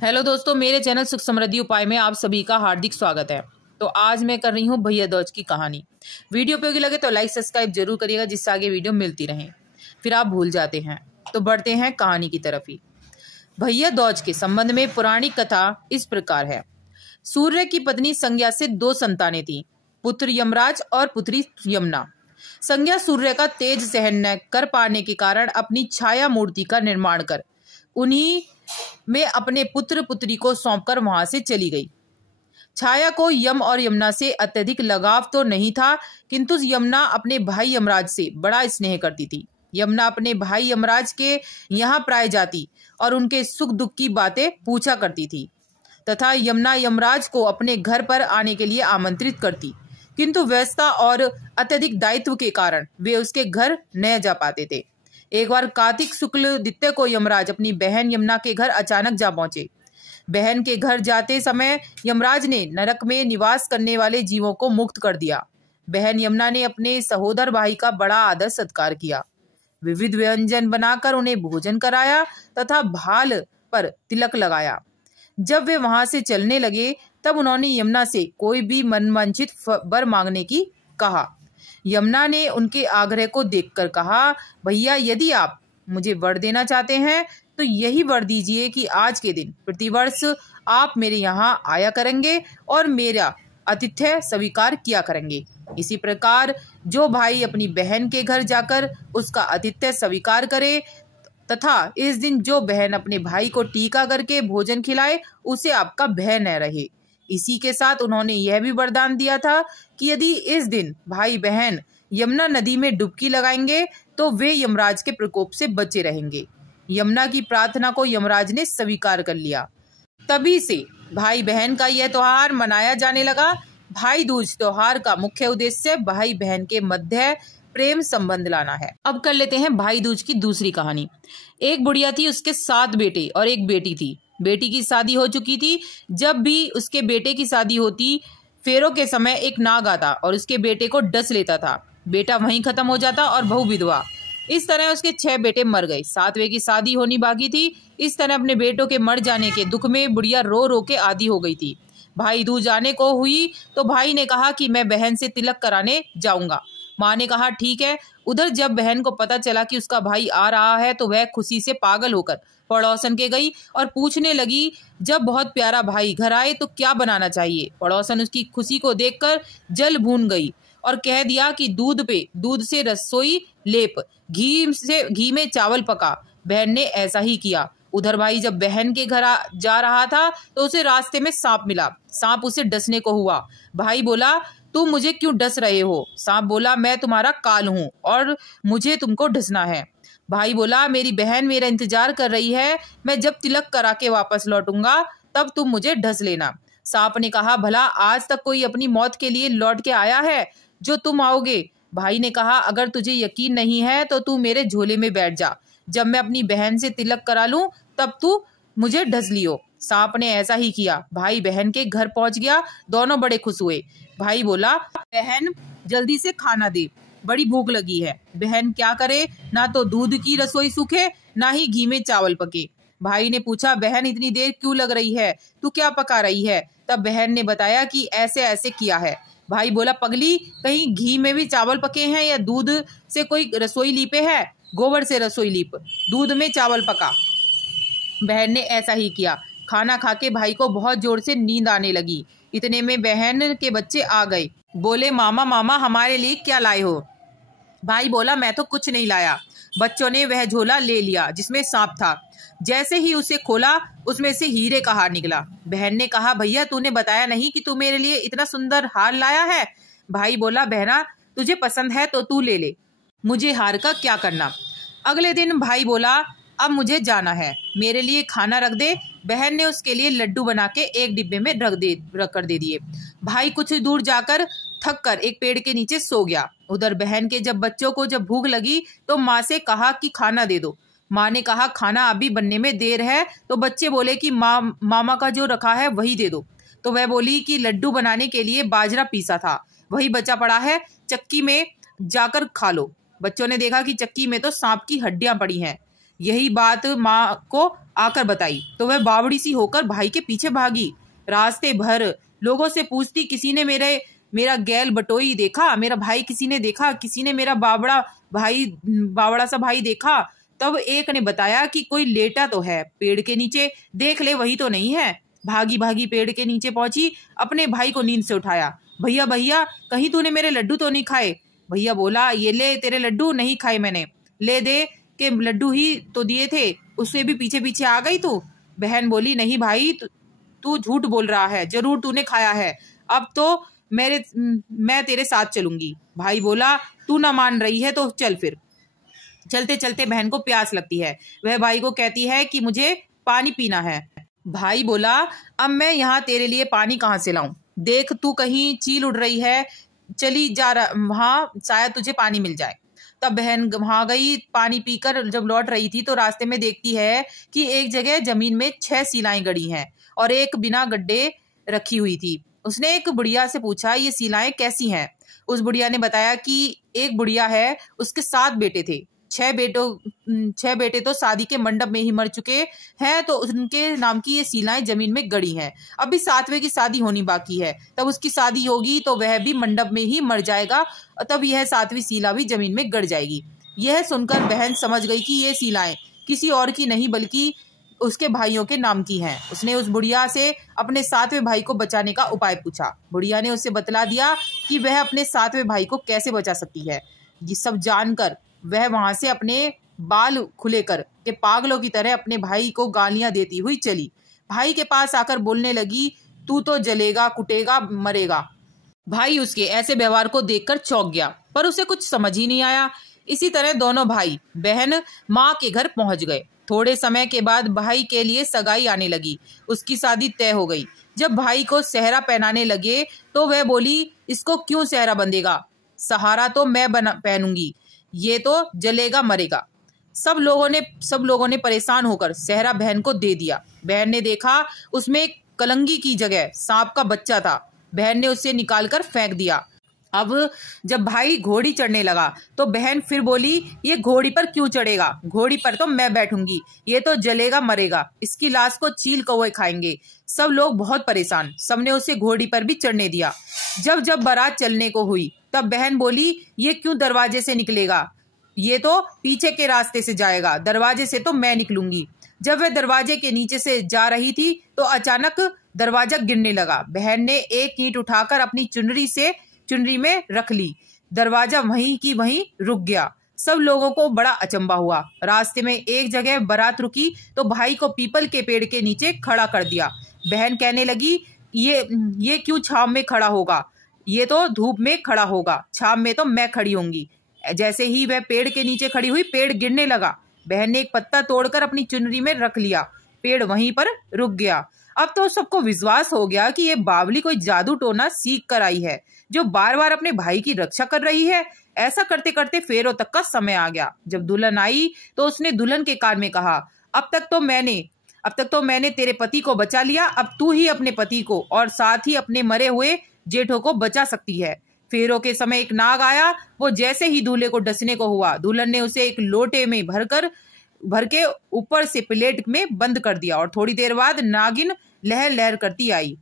Hello दोस्तों, मेरे channel सुख समृद्धि उपाय में आप सभी का हार्दिक स्वागत है। तो आज मैं कर रही हूँ भैया दूज की कहानी। वीडियो उपयोगी लगे तो लाइक सब्सक्राइब जरूर करिएगा, जिससे आगे वीडियो मिलती रहे। फिर आप भूल जाते हैं तो बढ़ते हैं कहानी की तरफ ही। भैया दूज के संबंध में पौराणिक कथा इस प्रकार है। सूर्य की पत्नी संज्ञा से 2 संतानें थी, पुत्र यमराज और पुत्री यमुना। संज्ञा सूर्य का तेज सहन न कर पाने के कारण अपनी छाया मूर्ति का निर्माण कर उन्हीं में अपने पुत्र पुत्री को सौंपकर वहां से चली गई। छाया को यम और यमुना से अत्यधिक लगाव तो नहीं था, किंतु यमुना अपने भाई यमराज से बड़ा स्नेह करती थी। यमुना अपने भाई यमराज के यहाँ प्राय जाती और उनके सुख दुख की बातें पूछा करती थी तथा यमुना यमराज को अपने घर पर आने के लिए आमंत्रित करती, किंतु व्यस्तता और अत्यधिक दायित्व के कारण वे उसके घर न जा पाते थे। एक बार कार्तिक शुक्ल द्वितीया को यमराज अपनी बहन यमुना के घर अचानक जा पहुंचे। बहन के घर जाते समय यमराज ने नरक में निवास करने वाले जीवों को मुक्त कर दिया। बहन यमुना ने अपने सहोदर भाई का बड़ा आदर सत्कार किया, विविध व्यंजन बनाकर उन्हें भोजन कराया तथा भाल पर तिलक लगाया। जब वे वहां से चलने लगे तब उन्होंने यमुना से कोई भी मनवांछित वर मांगने की कहा। यमुना ने उनके आग्रह को देखकर कहा, भैया यदि आप मुझे वर देना चाहते हैं तो यही वर दीजिए कि आज के दिन प्रतिवर्ष आप मेरे यहाँ आया करेंगे और मेरा आतिथ्य स्वीकार किया करेंगे। इसी प्रकार जो भाई अपनी बहन के घर जाकर उसका आतिथ्य स्वीकार करे तथा इस दिन जो बहन अपने भाई को टीका करके भोजन खिलाए उसे आपका भय न रहे। इसी के साथ उन्होंने यह भी वरदान दिया था कि यदि इस दिन भाई बहन यमुना नदी में डुबकी लगाएंगे तो वे यमराज के प्रकोप से बचे रहेंगे। यमुना की प्रार्थना को यमराज ने स्वीकार कर लिया। तभी से भाई बहन का यह त्योहार मनाया जाने लगा। भाई दूज त्योहार का मुख्य उद्देश्य भाई बहन के मध्य प्रेम संबंध लाना है। अब कर लेते हैं भाई दूज की दूसरी कहानी। एक बुढ़िया थी, उसके 7 बेटे और एक बेटी थी। बेटी की शादी हो चुकी थी। जब भी उसके बेटे की शादी होती, फेरों के समय एक नाग आता और उसके बेटे को डस लेता था। बेटा वहीं खत्म हो जाता और बहू विधवा। इस तरह उसके 6 बेटे मर गए। 7वें की शादी होनी बाकी थी। इस तरह अपने बेटों के मर जाने के दुख में बुढ़िया रो रो के आधी हो गई थी। भाई दूज आने को हुई तो भाई ने कहा कि मैं बहन से तिलक कराने जाऊंगा। माँ ने कहा ठीक है। उधर जब बहन को पता चला कि उसका भाई आ रहा है तो वह खुशी से पागल होकर पड़ोसन के गई और पूछने लगी, जब बहुत प्यारा भाई घर आए तो क्या बनाना चाहिए। पड़ोसन उसकी खुशी को देखकर जल भून गई और कह दिया कि दूध से रसोई लेप, घी में चावल पका। बहन ने ऐसा ही किया। उधर भाई जब बहन के घर जा रहा था तो उसे रास्ते में सांप मिला। सांप उसे डसने को हुआ। भाई बोला, तुम मुझे क्यों डस रहे हो। सांप बोला, मैं तुम्हारा काल हूँ और मुझे तुमको डसना है। भाई बोला, मेरी बहन मेरा इंतजार कर रही है, मैं जब तिलक करा के वापस लौटूंगा तब तुम मुझे ढस लेना। सांप ने कहा, भला आज तक कोई अपनी मौत के लिए लौट के आया है जो तुम आओगे। भाई ने कहा, अगर तुझे यकीन नहीं है तो तू मेरे झोले में बैठ जा, जब मैं अपनी बहन से तिलक करा लूं तब तू मुझे ढस लियो। सांप ने ऐसा ही किया। भाई बहन के घर पहुंच गया। दोनों बड़े खुश हुए। भाई बोला, बहन जल्दी से खाना दे, बड़ी भूख लगी है। बहन क्या करे, ना तो दूध की रसोई सूखे ना ही घी में चावल पके। भाई ने पूछा, बहन इतनी देर क्यों लग रही है, तू क्या पका रही है। तब बहन ने बताया कि ऐसे ऐसे किया है। भाई बोला, पगली, कहीं घी में भी चावल पके हैं या दूध से कोई रसोई लीपे है। गोबर से रसोई लीप, दूध में चावल पका। बहन ने ऐसा ही किया। खाना खा के भाई को बहुत जोर से नींद आने लगी। इतने में बहन के बच्चे आ गए। बोले, मामा मामा हमारे लिए क्या लाए हो। भाई बोला, मैं तो कुछ नहीं लाया। बच्चों ने वह झोला ले लिया जिसमें सांप था। जैसे ही उसे खोला उसमें से हीरे का हार निकला। बहन ने कहा, भैया तूने बताया नहीं कि तू मेरे लिए इतना सुंदर हार लाया है। भाई बोला, बहना तुझे पसंद है तो तू ले ले, मुझे हार का क्या करना। अगले दिन भाई बोला, अब मुझे जाना है, मेरे लिए खाना रख दे। बहन ने उसके लिए लड्डू बना के एक डिब्बे में रख कर दे दिए। भाई कुछ दूर जाकर थक कर एक पेड़ के नीचे सो गया। उधर बहन के बच्चों को जब भूख लगी तो माँ से कहा कि खाना दे दो। माँ ने कहा, खाना अभी बनने में देर है। तो बच्चे बोले कि मामा का जो रखा है वही दे दो। तो वह बोली कि लड्डू बनाने के लिए बाजरा पीसा था, वही बचा पड़ा है, चक्की में जाकर खा लो। बच्चों ने देखा कि चक्की में तो सांप की हड्डियां पड़ी हैं। यही बात माँ को आकर बताई तो वह बावड़ी सी होकर भाई के पीछे भागी। रास्ते भर लोगों से पूछती, किसी ने मेरा गैल बटोई देखा, मेरा भाई किसी ने देखा, किसी ने मेरा बावड़ा सा भाई देखा। तब एक ने बताया कि कोई लेटा तो है पेड़ के नीचे, देख ले वही तो नहीं है। भागी भागी पेड़ के नीचे पहुंची, अपने भाई को नींद से उठाया। भैया भैया कहीं तूने मेरे लड्डू तो नहीं खाए? भैया बोला, ये ले तेरे लड्डू, नहीं खाए मैंने, ले दे के लड्डू ही तो दिए थे, उससे भी पीछे पीछे आ गई तू। बहन बोली, नहीं भाई तू झूठ बोल रहा है, जरूर तूने खाया है, अब तो मैं तेरे साथ चलूंगी। भाई बोला, तू ना मान रही है तो चल फिर। चलते चलते बहन को प्यास लगती है, वह भाई को कहती है कि मुझे पानी पीना है। भाई बोला, अब मैं यहाँ तेरे लिए पानी कहाँ से लाऊं? देख तू कहीं चील उड़ रही है, चली जा वहां, शायद तुझे पानी मिल जाए। तब बहन वहां गई, पानी पीकर जब लौट रही थी तो रास्ते में देखती है कि एक जगह जमीन में 6 शिलाएं गड़ी हैं और एक बिना गड्ढे रखी हुई थी। उसने एक बुढ़िया से पूछा, ये शिलाएं कैसी हैं? उस बुढ़िया ने बताया कि एक बुढ़िया है, उसके 7 बेटे थे, 6 बेटे तो शादी के मंडप में ही मर चुके हैं, तो उनके नाम की ये शिलाएं जमीन में गड़ी हैं। अभी 7वें की शादी होनी बाकी है, तब उसकी शादी होगी तो वह भी मंडप में ही मर जाएगा, तब यह 7वीं शिला भी जमीन में गड़ जाएगी। यह सुनकर बहन समझ गई कि ये शिलाएं किसी और की नहीं बल्कि उसके भाइयों के नाम की हैं। उसने उस बुढ़िया से अपने 7वें भाई को बचाने का उपाय पूछा। बुढ़िया ने उससे बतला दिया कि वह अपने 7वें भाई को कैसे बचा सकती है। ये सब जानकर वह वहां से अपने बाल खुले कर के पागलों की तरह अपने भाई को गालियां देती हुई चली। भाई के पास आकर बोलने लगी, तू तो जलेगा, कुटेगा, मरेगा। भाई उसके ऐसे व्यवहार को देखकर चौंक गया, पर उसे कुछ समझ ही नहीं आया। इसी तरह दोनों भाई बहन माँ के घर पहुंच गए। थोड़े समय के बाद भाई के लिए सगाई आने लगी, उसकी शादी तय हो गई। जब भाई को सेहरा पहनाने लगे तो वह बोली, इसको क्यों सेहरा बंधेगा, सहारा तो मैं पहनूंगी, ये तो जलेगा मरेगा। सब लोगों ने परेशान होकर सेहरा बहन को दे दिया। बहन ने देखा उसमें एक कलंगी की जगह सांप का बच्चा था। बहन ने उसे निकालकर फेंक दिया। अब जब भाई घोड़ी चढ़ने लगा तो बहन फिर बोली, ये घोड़ी पर क्यों चढ़ेगा, घोड़ी पर तो मैं बैठूंगी, ये तो जलेगा मरेगा, इसकी लाश को चील कौवे खाएंगे। सब लोग बहुत परेशान, सबने उसे घोड़ी पर भी चढ़ने दिया। जब जब बारात चलने को हुई तब बहन बोली, ये क्यों दरवाजे से निकलेगा, ये तो पीछे के रास्ते से जाएगा, दरवाजे से तो मैं निकलूंगी। जब वह दरवाजे के नीचे से जा रही थी तो अचानक दरवाजा गिरने लगा। बहन ने एक ईंट उठाकर अपनी चुनरी में रख ली। दरवाजा वहीं की वहीं रुक गया। सब लोगों को बड़ा अचंभा हुआ। रास्ते में एक जगह बारात रुकी तो भाई को पीपल के पेड़ के नीचे खड़ा कर दिया। बहन कहने लगी, ये क्यों छाव में खड़ा होगा, ये तो धूप में खड़ा होगा, छाव में तो मैं खड़ी होंगी। जैसे ही वह पेड़ के नीचे खड़ी हुई, पेड़ गिरने लगा। बहन ने एक पत्ता तोड़कर अपनी चुनरी में रख लिया, पेड़ वहीं पर रुक गया। अब तो सबको विश्वास हो गया कि ये बावली कोई जादू टोना सीख कर आई है, जो बार बार अपने भाई की रक्षा कर रही है। ऐसा करते करते फेरों तक का समय आ गया। जब दुल्हन आई तो उसने दुल्हन के कान में कहा, अब तक तो मैंने तेरे पति को बचा लिया, अब तू ही अपने पति को और साथ ही अपने मरे हुए जेठों को बचा सकती है। फेरों के समय एक नाग आया, वो जैसे ही दूल्हे को डसने को हुआ, दुल्हन ने उसे एक लोटे में भर के ऊपर से प्लेट में बंद कर दिया और थोड़ी देर बाद नागिन लहर लहर करती आई।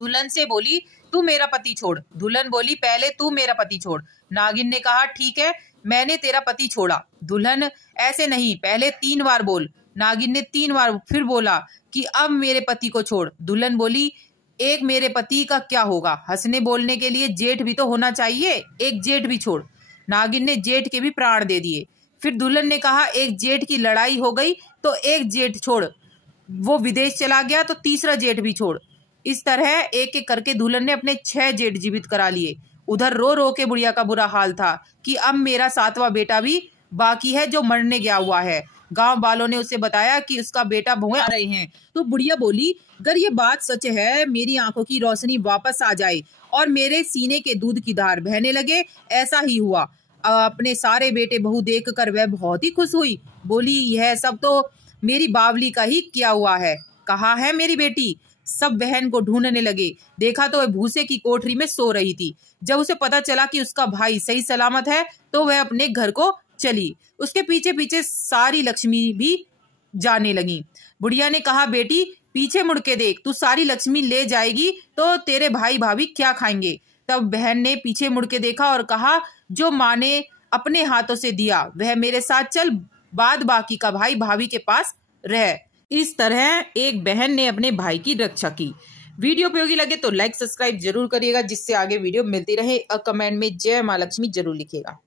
दुल्हन से बोली, तू मेरा पति छोड़। दुल्हन बोली, पहले तू मेरा पति छोड़। नागिन ने कहा, ठीक है, मैंने तेरा पति छोड़ा। दुल्हन, ऐसे नहीं, पहले 3 बार बोल। नागिन ने 3 बार फिर बोला कि अब मेरे पति को छोड़। दुल्हन बोली, एक मेरे पति का क्या होगा, हंसने बोलने के लिए जेठ भी तो होना चाहिए, एक जेठ भी छोड़। नागिन ने जेठ के भी प्राण दे दिए। फिर दुल्हन ने कहा, एक जेठ की लड़ाई हो गई तो एक जेठ छोड़, वो विदेश चला गया तो तीसरा जेठ भी छोड़। इस तरह एक एक करके दुल्हन ने अपने 6 जेठ जीवित करा लिए। उधर रो रो के बुढ़िया का बुरा हाल था कि अब मेरा 7वां बेटा भी बाकी है जो मरने गया हुआ है। गांव वालों ने उसे बताया कि उसका बेटा बहुएं आ रहे हैं। तो बुढ़िया बोली, अगर ये बात सच है, मेरी आंखों की रोशनी वापस आ जाए और मेरे सीने के दूध की धार बहने लगे। ऐसा ही हुआ। अपने सारे बेटे बहू देख कर वह बहुत ही खुश हुई। बोली, यह सब तो मेरी बावली का ही किया हुआ है। कहाँ है मेरी बेटी? सब बहन को ढूंढने लगे। देखा तो वह भूसे की कोठरी में सो रही थी। जब उसे पता चला कि उसका भाई सही सलामत है तो वह अपने घर को चली। उसके पीछे पीछे सारी लक्ष्मी भी जाने लगी। बुढ़िया ने कहा, बेटी पीछे मुड़ के देख, तू सारी लक्ष्मी ले जाएगी तो तेरे भाई भाभी क्या खाएंगे। तब बहन ने पीछे मुड़ के देखा और कहा, जो माँ ने अपने हाथों से दिया वह मेरे साथ चल, बाद बाकी का भाई भाभी के पास रह। इस तरह एक बहन ने अपने भाई की रक्षा की। वीडियो उपयोगी लगे तो लाइक सब्सक्राइब जरूर करिएगा, जिससे आगे वीडियो मिलती रहे। और कमेंट में जय माँ लक्ष्मी जरूर लिखिएगा।